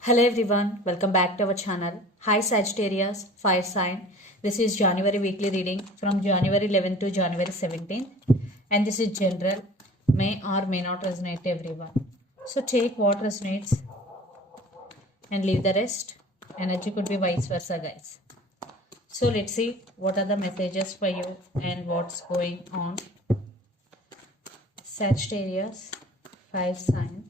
Hello everyone, welcome back to our channel. Hi Sagittarius, fire sign. This is January weekly reading from January 11th to January 17th. And this is general, may or may not resonate to everyone. So take what resonates and leave the rest. Energy could be vice versa, guys. So let's see what are the messages for you and what's going on. Sagittarius, fire sign.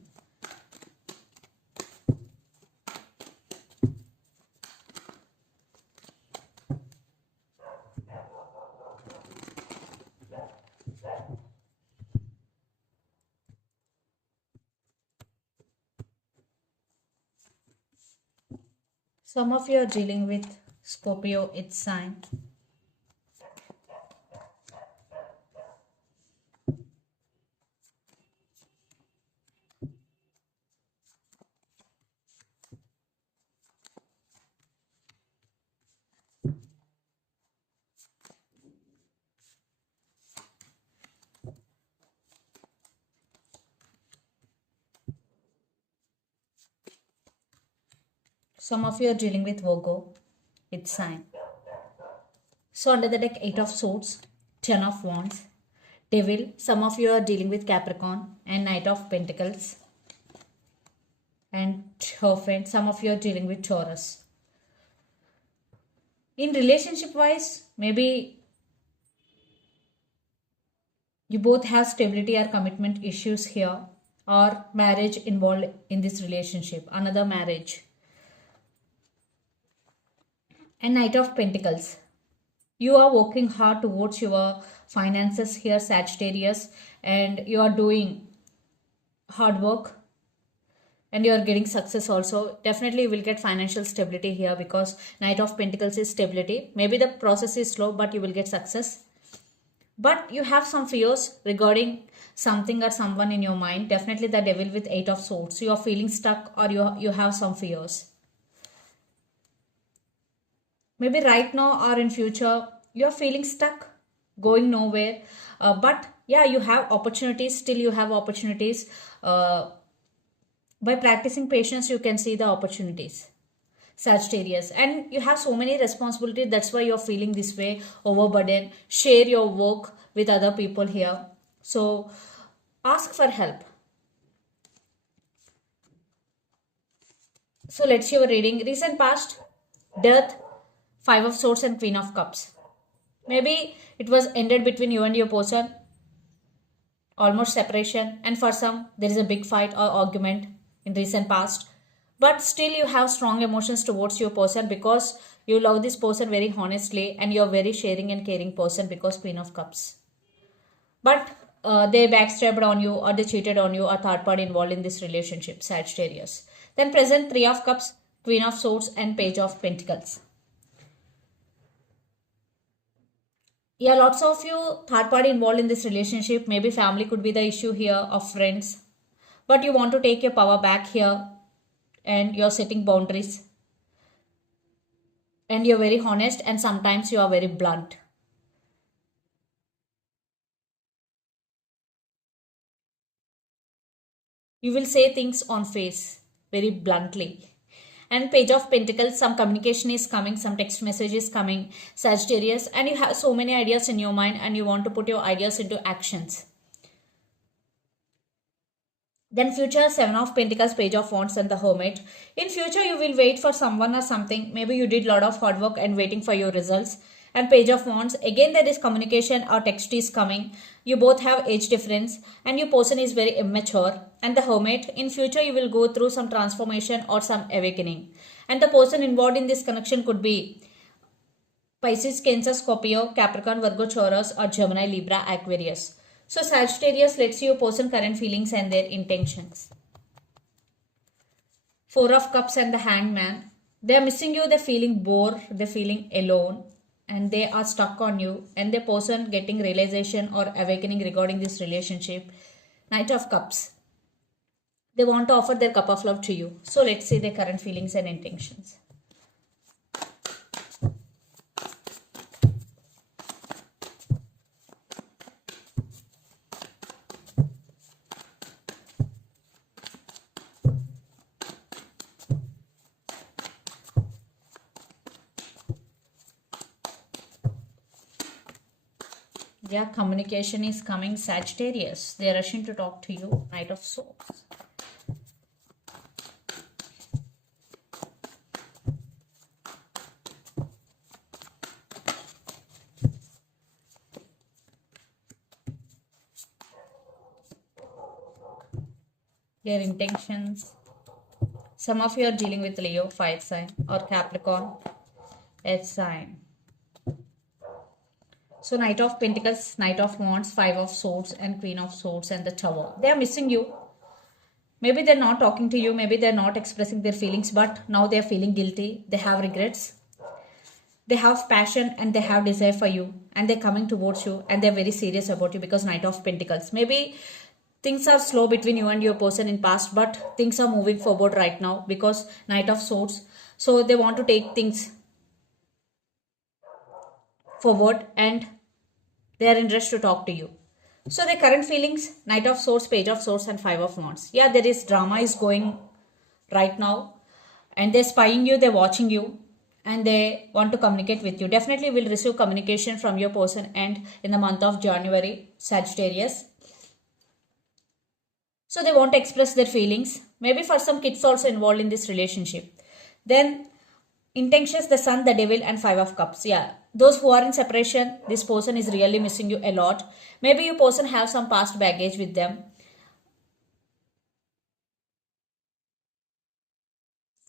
Some of you are dealing with Scorpio, its sign. Some of you are dealing with Virgo, its sign. So under the deck, 8 of Swords, 10 of Wands, Devil. Some of you are dealing with Capricorn and Knight of Pentacles. And Hierophant. Some of you are dealing with Taurus. In relationship wise, maybe you both have stability or commitment issues here, or marriage involved in this relationship, another marriage. And Knight of Pentacles. You are working hard towards your finances here, Sagittarius, and you are doing hard work and you are getting success also. Definitely you will get financial stability here because Knight of Pentacles is stability. Maybe the process is slow, but you will get success. But you have some fears regarding something or someone in your mind. Definitely the Devil with 8 of Swords. You are feeling stuck or you have some fears. Maybe right now or in future you are feeling stuck, going nowhere. But yeah, you have opportunities. Still you have opportunities. By practicing patience you can see the opportunities, Sagittarius. And you have so many responsibilities. That's why you're feeling this way, overburdened. Share your work with other people here. So ask for help. So let's see your reading. Recent past, death, 5 of Swords and Queen of Cups. Maybe it was ended between you and your person, almost separation, and for some there is a big fight or argument in recent past. But still you have strong emotions towards your person because you love this person very honestly and you're very sharing and caring person because Queen of Cups. But they backstabbed on you or they cheated on you or third party involved in this relationship, Sagittarius. Then present 3 of Cups, Queen of Swords and Page of Pentacles. Yeah, lots of you third party involved in this relationship. Maybe family could be the issue here, of friends. But you want to take your power back here and you're setting boundaries. And you're very honest and sometimes you are very blunt. You will say things on face very bluntly. And Page of Pentacles, some communication is coming, some text message is coming, Sagittarius, and you have so many ideas in your mind and you want to put your ideas into actions. Then future, 7 of Pentacles, Page of Wands and the Hermit. In future, you will wait for someone or something. Maybe you did a lot of hard work and waiting for your results. And Page of Wands, again there is communication or text is coming. You both have age difference and your person is very immature. And the Hermit, in future you will go through some transformation or some awakening. And the person involved in this connection could be Pisces, Cancer, Scorpio, Capricorn, Virgo, Taurus or Gemini, Libra, Aquarius. So Sagittarius, let's see your person current feelings and their intentions. 4 of Cups and the Hangman. They are missing you, they're feeling bored, they're feeling alone and they are stuck on you and the person getting realization or awakening regarding this relationship. Knight of Cups. They want to offer their cup of love to you. So let's see their current feelings and intentions. Yeah, communication is coming, Sagittarius. They're rushing to talk to you, Knight of Swords. Their intentions. Some of you are dealing with Leo, fire sign, or Capricorn, earth sign. So Knight of Pentacles, Knight of Wands, Five of Swords, and Queen of Swords, and the Tower. They are missing you. Maybe they're not talking to you. Maybe they're not expressing their feelings, but now they're feeling guilty. They have regrets. They have passion and they have desire for you, and they're coming towards you, and they're very serious about you because Knight of Pentacles. Maybe things are slow between you and your person in past, but things are moving forward right now because Knight of Swords. So they want to take things forward and they are interested to talk to you. So the current feelings, Knight of Swords, Page of Swords, and Five of Wands. Yeah, there is drama is going right now, and they're spying you, they're watching you, and they want to communicate with you. Definitely will receive communication from your person and in the month of January, Sagittarius. So they want to express their feelings. Maybe for some kids also involved in this relationship. Then intentions, the Sun, the Devil, and Five of Cups. Yeah, those who are in separation, this person is really missing you a lot. Maybe your person have some past baggage with them.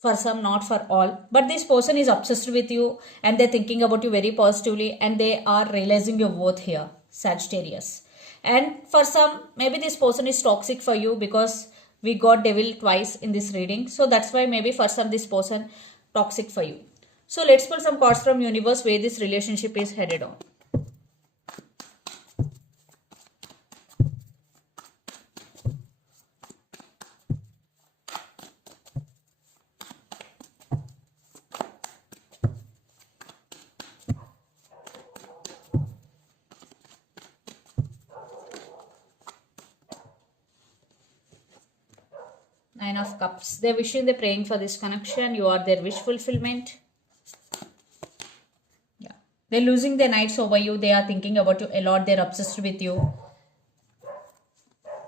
For some, not for all, but this person is obsessed with you and they're thinking about you very positively, and they are realizing your worth here, Sagittarius. And for some, maybe this person is toxic for you because we got Devil twice in this reading, so that's why maybe for some this person toxic for you. So let's pull some cards from universe where this relationship is headed on. Nine of Cups. They're wishing, they're praying for this connection. You are their wish fulfillment. Yeah. They're losing their nights over you. They are thinking about you a lot. They're obsessed with you.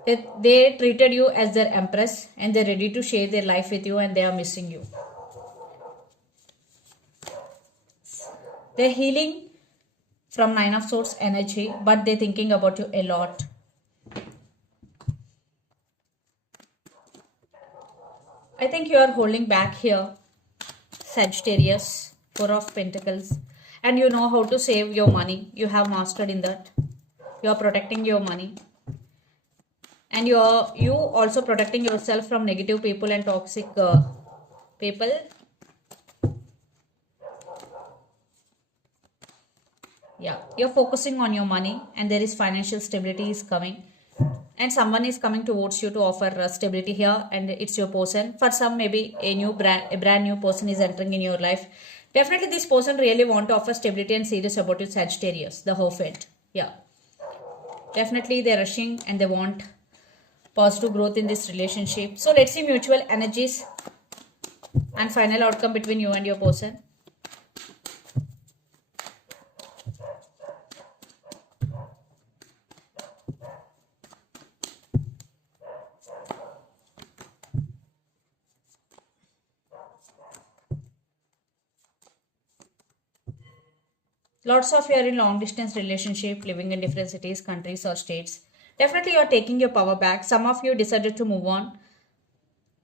They treated you as their empress and they're ready to share their life with you, and they are missing you. They're healing from Nine of Swords energy, but they're thinking about you a lot. I think you are holding back here, Sagittarius, Four of Pentacles, and you know how to save your money. You have mastered in that. You are protecting your money, and you also protecting yourself from negative people and toxic people. Yeah, you're focusing on your money, and there is financial stability is coming. And someone is coming towards you to offer stability here, and it's your person. For some, maybe a brand new person is entering in your life. Definitely this person really want to offer stability and serious about you, Sagittarius, the Hierophant. Yeah, definitely they're rushing and they want positive growth in this relationship. So let's see mutual energies and final outcome between you and your person. Lots of you are in long distance relationship, living in different cities, countries, or states. Definitely you are taking your power back. Some of you decided to move on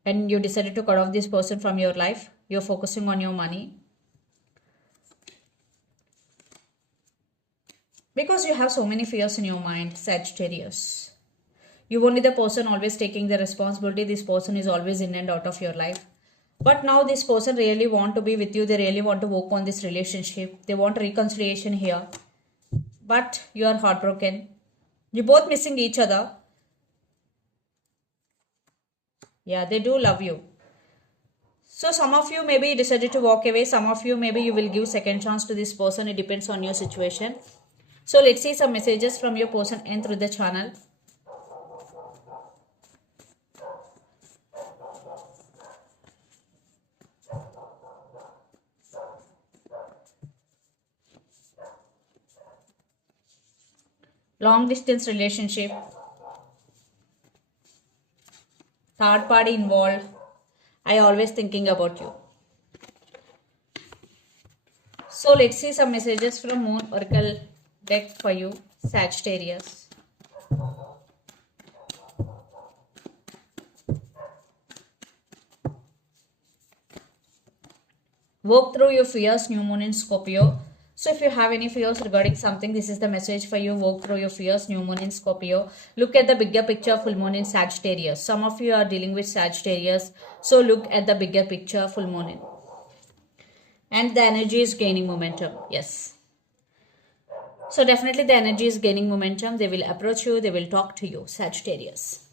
and you decided to cut off this person from your life. You're focusing on your money because you have so many fears in your mind, Sagittarius. You won't be the person always taking the responsibility. This person is always in and out of your life. But now this person really want to be with you. They really want to work on this relationship. They want reconciliation here. But you are heartbroken. You're both missing each other. Yeah, they do love you. So some of you maybe decided to walk away. Some of you maybe you will give second chance to this person. It depends on your situation. So let's see some messages from your person and through the channel. long distance relationship, third party involved. I always thinking about you. So let's see some messages from Moon Oracle deck for you, Sagittarius. Walk through your fears, new moon in Scorpio. So if you have any fears regarding something, this is the message for you. Walk through your fears, new moon in Scorpio. Look at the bigger picture, full moon in Sagittarius. Some of you are dealing with Sagittarius. So look at the bigger picture, full moon in. And the energy is gaining momentum. Yes. So definitely the energy is gaining momentum. They will approach you. They will talk to you, Sagittarius.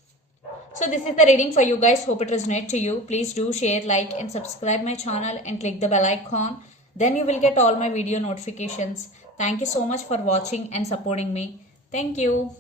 So this is the reading for you guys. Hope it resonates to you. Please do share, like and subscribe my channel and click the bell icon. Then you will get all my video notifications. Thank you so much for watching and supporting me. Thank you.